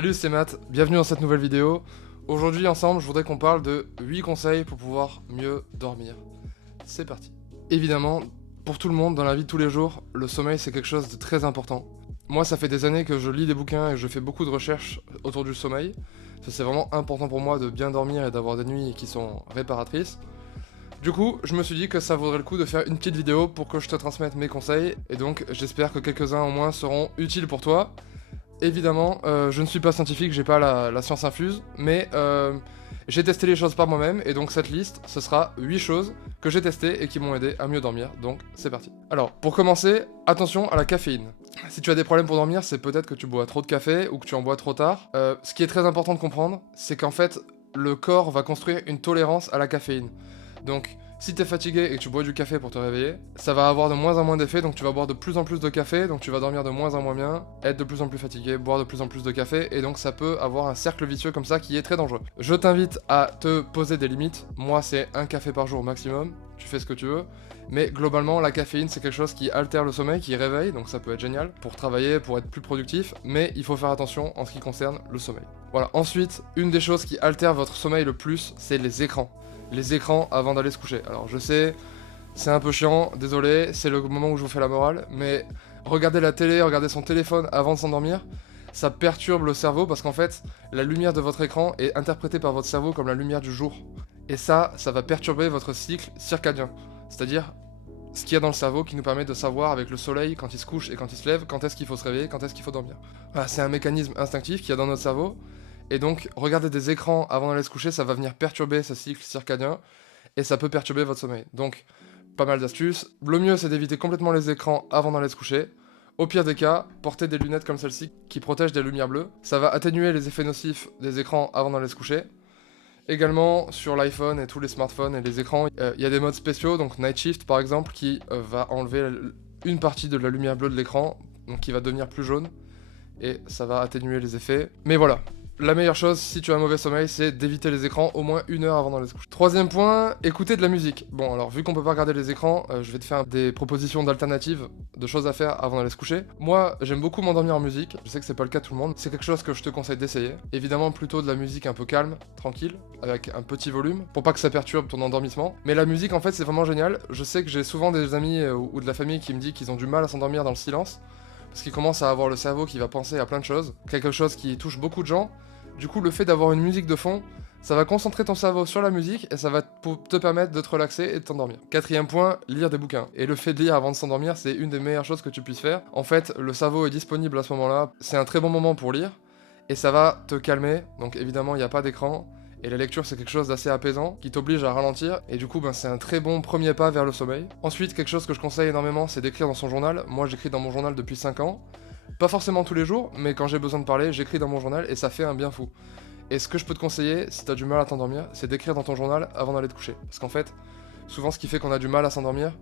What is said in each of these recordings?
Salut, c'est Matt, bienvenue dans cette nouvelle vidéo. Aujourd'hui, ensemble, je voudrais qu'on parle de 8 conseils pour pouvoir mieux dormir. C'est parti. Évidemment, pour tout le monde, dans la vie de tous les jours, le sommeil c'est quelque chose de très important. Moi, ça fait des années que je lis des bouquins et je fais beaucoup de recherches autour du sommeil. C'est vraiment important pour moi de bien dormir et d'avoir des nuits qui sont réparatrices. Du coup, je me suis dit que ça vaudrait le coup de faire une petite vidéo pour que je te transmette mes conseils, et donc j'espère que quelques-uns au moins seront utiles pour toi. Évidemment, je ne suis pas scientifique, j'ai pas la science infuse, mais j'ai testé les choses par moi-même, et donc cette liste, ce sera 8 choses que j'ai testées et qui m'ont aidé à mieux dormir, donc c'est parti. Alors, pour commencer, attention à la caféine. Si tu as des problèmes pour dormir, c'est peut-être que tu bois trop de café ou que tu en bois trop tard. Ce qui est très important de comprendre, c'est qu'en fait, le corps va construire une tolérance à la caféine. Donc, si t'es fatigué et que tu bois du café pour te réveiller, ça va avoir de moins en moins d'effet, donc tu vas boire de plus en plus de café, donc tu vas dormir de moins en moins bien, être de plus en plus fatigué, boire de plus en plus de café, et donc ça peut avoir un cercle vicieux comme ça qui est très dangereux. Je t'invite à te poser des limites. Moi, c'est un café par jour maximum, tu fais ce que tu veux, mais globalement, la caféine, c'est quelque chose qui altère le sommeil, qui réveille, donc ça peut être génial pour travailler, pour être plus productif, mais il faut faire attention en ce qui concerne le sommeil. Voilà, ensuite, une des choses qui altère votre sommeil le plus, c'est les écrans. Les écrans avant d'aller se coucher. Alors je sais, c'est un peu chiant, désolé, c'est le moment où je vous fais la morale, mais regarder la télé, regarder son téléphone avant de s'endormir, ça perturbe le cerveau parce qu'en fait, la lumière de votre écran est interprétée par votre cerveau comme la lumière du jour. Et ça va perturber votre cycle circadien. C'est-à-dire ce qu'il y a dans le cerveau qui nous permet de savoir avec le soleil, quand il se couche et quand il se lève, quand est-ce qu'il faut se réveiller, quand est-ce qu'il faut dormir. Voilà, c'est un mécanisme instinctif qu'il y a dans notre cerveau. Et donc, regarder des écrans avant d'aller se coucher, ça va venir perturber ce cycle circadien, et ça peut perturber votre sommeil. Donc, pas mal d'astuces. Le mieux, c'est d'éviter complètement les écrans avant d'aller se coucher. Au pire des cas, portez des lunettes comme celle-ci qui protègent des lumières bleues. Ça va atténuer les effets nocifs des écrans avant d'aller se coucher. Également, sur l'iPhone et tous les smartphones et les écrans, il y a des modes spéciaux, donc Night Shift par exemple, qui va enlever une partie de la lumière bleue de l'écran, donc qui va devenir plus jaune, et ça va atténuer les effets. Mais voilà. La meilleure chose, si tu as un mauvais sommeil, c'est d'éviter les écrans au moins 1 heure avant d'aller se coucher. Troisième point, écouter de la musique. Bon, alors vu qu'on peut pas regarder les écrans, je vais te faire des propositions d'alternatives, de choses à faire avant d'aller se coucher. Moi, j'aime beaucoup m'endormir en musique, je sais que c'est pas le cas de tout le monde, c'est quelque chose que je te conseille d'essayer. Évidemment, plutôt de la musique un peu calme, tranquille, avec un petit volume, pour pas que ça perturbe ton endormissement. Mais la musique, en fait, c'est vraiment génial. Je sais que j'ai souvent des amis ou de la famille qui me disent qu'ils ont du mal à s'endormir dans le silence, parce qu'ils commencent à avoir le cerveau qui va penser à plein de choses, quelque chose qui touche beaucoup de gens. Du coup, le fait d'avoir une musique de fond, ça va concentrer ton cerveau sur la musique et ça va te permettre de te relaxer et de t'endormir. Quatrième point, lire des bouquins. Et le fait de lire avant de s'endormir, c'est une des meilleures choses que tu puisses faire. En fait, le cerveau est disponible à ce moment-là, c'est un très bon moment pour lire et ça va te calmer. Donc évidemment, il n'y a pas d'écran. Et la lecture, c'est quelque chose d'assez apaisant, qui t'oblige à ralentir, et du coup, c'est un très bon premier pas vers le sommeil. Ensuite, quelque chose que je conseille énormément, c'est d'écrire dans son journal. Moi, j'écris dans mon journal depuis 5 ans. Pas forcément tous les jours, mais quand j'ai besoin de parler, j'écris dans mon journal, et ça fait un bien fou. Et ce que je peux te conseiller, si t'as du mal à t'endormir, c'est d'écrire dans ton journal avant d'aller te coucher. Parce qu'en fait, souvent ce qui fait qu'on a du mal à s'endormir,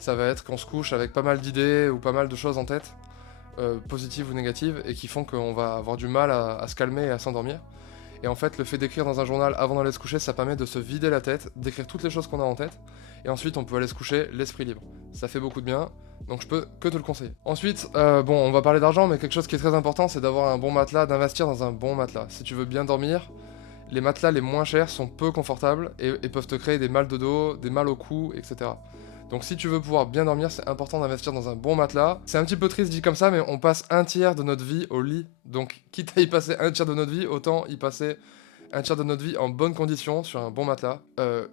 ça va être qu'on se couche avec pas mal d'idées ou pas mal de choses en tête, positives ou négatives, et qui font qu'on va avoir du mal à se calmer et à s'endormir. Et en fait, le fait d'écrire dans un journal avant d'aller se coucher, ça permet de se vider la tête, d'écrire toutes les choses qu'on a en tête, et ensuite on peut aller se coucher l'esprit libre. Ça fait beaucoup de bien, donc je peux que te le conseiller. Ensuite, bon, on va parler d'argent, mais quelque chose qui est très important, c'est d'avoir un bon matelas, d'investir dans un bon matelas. Si tu veux bien dormir, les matelas les moins chers sont peu confortables et peuvent te créer des mal de dos, des mal au cou, etc. Donc si tu veux pouvoir bien dormir, c'est important d'investir dans un bon matelas. C'est un petit peu triste dit comme ça, mais on passe un tiers de notre vie au lit. Donc quitte à y passer un tiers de notre vie, autant y passer un tiers de notre vie en bonnes conditions sur un bon matelas.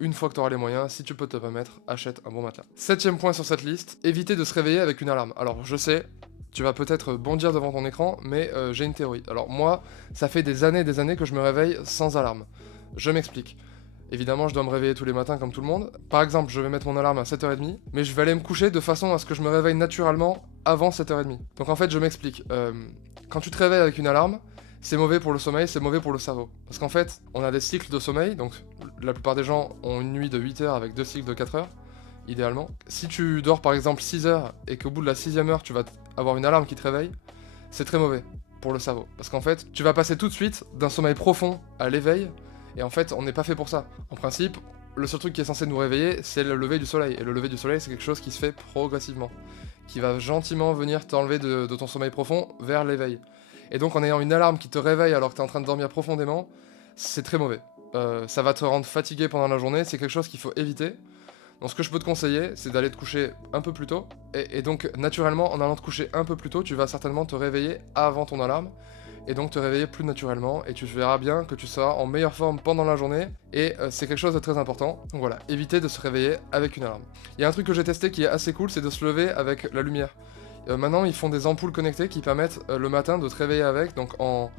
Une fois que tu auras les moyens, si tu peux te permettre, achète un bon matelas. Septième point sur cette liste, éviter de se réveiller avec une alarme. Alors je sais, tu vas peut-être bondir devant ton écran, mais j'ai une théorie. Alors moi, ça fait des années que je me réveille sans alarme. Je m'explique. Évidemment, je dois me réveiller tous les matins comme tout le monde. Par exemple, je vais mettre mon alarme à 7h30, mais je vais aller me coucher de façon à ce que je me réveille naturellement avant 7h30. Donc en fait, je m'explique. Quand tu te réveilles avec une alarme, c'est mauvais pour le sommeil, c'est mauvais pour le cerveau. Parce qu'en fait, on a des cycles de sommeil, donc la plupart des gens ont une nuit de 8 heures avec 2 cycles de 4 heures, idéalement. Si tu dors par exemple 6 heures et qu'au bout de la 6e heure, tu vas avoir une alarme qui te réveille, c'est très mauvais pour le cerveau. Parce qu'en fait, tu vas passer tout de suite d'un sommeil profond à l'éveil, et en fait, on n'est pas fait pour ça. En principe, le seul truc qui est censé nous réveiller, c'est le lever du soleil. Et le lever du soleil, c'est quelque chose qui se fait progressivement, qui va gentiment venir t'enlever de ton sommeil profond vers l'éveil. Et donc en ayant une alarme qui te réveille alors que tu es en train de dormir profondément, c'est très mauvais. Ça va te rendre fatigué pendant la journée, c'est quelque chose qu'il faut éviter. Donc ce que je peux te conseiller, c'est d'aller te coucher un peu plus tôt. Et donc naturellement, en allant te coucher un peu plus tôt, tu vas certainement te réveiller avant ton alarme. Et donc te réveiller plus naturellement. Et tu verras bien que tu seras en meilleure forme pendant la journée. Et c'est quelque chose de très important. Donc voilà, éviter de se réveiller avec une alarme. Il y a un truc que j'ai testé qui est assez cool, c'est de se lever avec la lumière. Maintenant, ils font des ampoules connectées qui permettent le matin de te réveiller avec. Donc en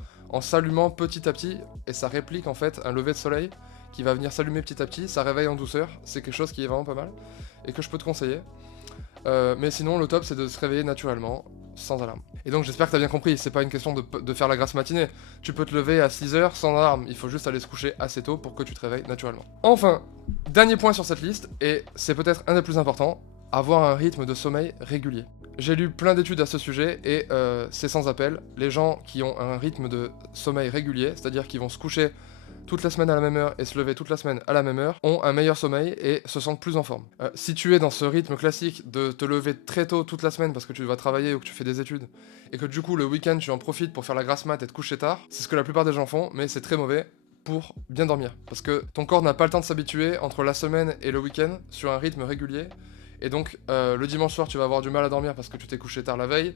s'allumant petit à petit. Et ça réplique en fait un lever de soleil qui va venir s'allumer petit à petit, ça réveille en douceur, c'est quelque chose qui est vraiment pas mal, et que je peux te conseiller. Mais sinon, le top, c'est de se réveiller naturellement, sans alarme. Et donc, j'espère que t'as bien compris, c'est pas une question de faire la grasse matinée. Tu peux te lever à 6h sans alarme, il faut juste aller se coucher assez tôt pour que tu te réveilles naturellement. Enfin, dernier point sur cette liste, et c'est peut-être un des plus importants, avoir un rythme de sommeil régulier. J'ai lu plein d'études à ce sujet, et c'est sans appel, les gens qui ont un rythme de sommeil régulier, c'est-à-dire qui vont se coucher toute la semaine à la même heure et se lever toute la semaine à la même heure, ont un meilleur sommeil et se sentent plus en forme. Si tu es dans ce rythme classique de te lever très tôt toute la semaine parce que tu vas travailler ou que tu fais des études, et que du coup le week-end tu en profites pour faire la grasse mat et te coucher tard, c'est ce que la plupart des gens font, mais c'est très mauvais pour bien dormir. Parce que ton corps n'a pas le temps de s'habituer entre la semaine et le week-end sur un rythme régulier, et donc le dimanche soir tu vas avoir du mal à dormir parce que tu t'es couché tard la veille,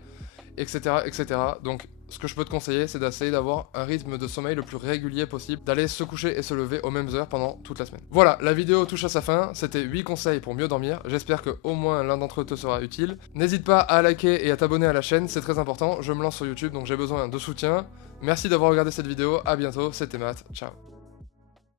etc., etc. Donc, ce que je peux te conseiller, c'est d'essayer d'avoir un rythme de sommeil le plus régulier possible, d'aller se coucher et se lever aux mêmes heures pendant toute la semaine. Voilà, la vidéo touche à sa fin, c'était 8 conseils pour mieux dormir, j'espère que au moins l'un d'entre eux te sera utile. N'hésite pas à liker et à t'abonner à la chaîne, c'est très important, je me lance sur YouTube donc j'ai besoin de soutien. Merci d'avoir regardé cette vidéo, à bientôt, c'était Matt, ciao.